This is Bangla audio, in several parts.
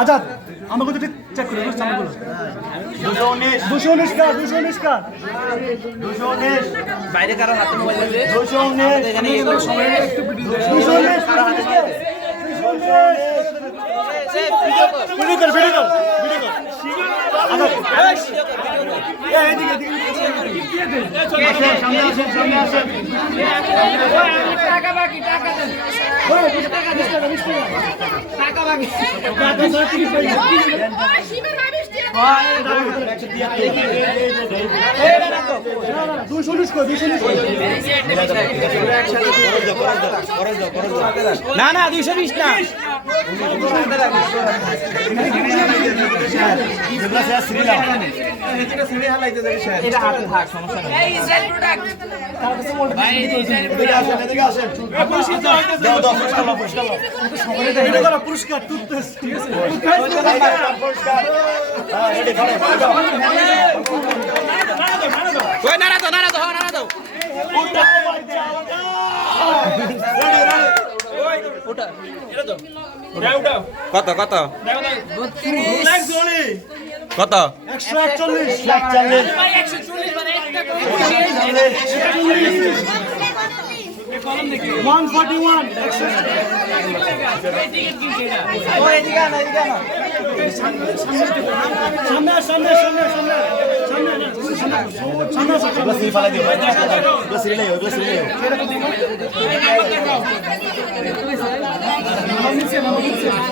আজাদ আমাকে তো চেক করে সামনেগুলো 219 কার 219 বাইরে কারো হাতে মোবাইল লাগবে 219 এখানে এগুলো সময় একটু ভিডিও দেয় ভিডিও কর আজাদ এদিকে সামনে আসেন টাকা বাকি টাকা দেন টাকা বাকি শিবের আবিষ দিয়ে না না 220 না এটা হাতে থাক সমস্যা নেই এই সেল প্রোডাক্ট ভাই এই পুরস্কার টুথপেস্ট ঠিক আছে কই নাড়া দাও কত 141 ভাই 140 মানে একটা করে 141 সামনে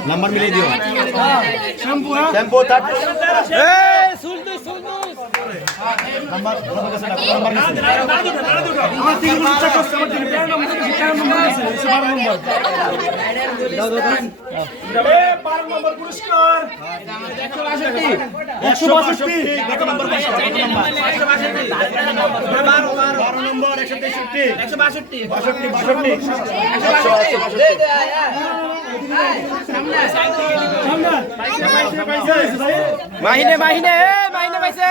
नंबर मिले दियो শ্যাম্পু टेम्पो तट नंबर আমার তিনগুলো চেক করছে আমার তিন প্যান নম্বর আছে 12 নম্বর দাও 12 নম্বর পুরস্কার 162 কত नंबर 12 নম্বর 163 মাহিনে পাইছে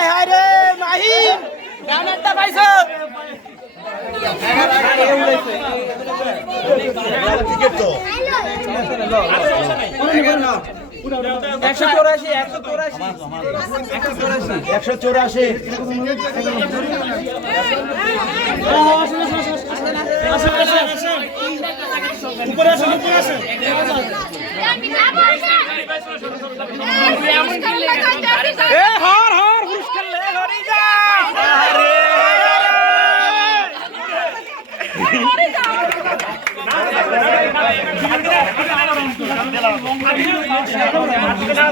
হায় রে মাহিন গানেরটা পাইছো टिकट तो 184 উপরে আসেন এ হর পুরস্কার লে হরি যা আরে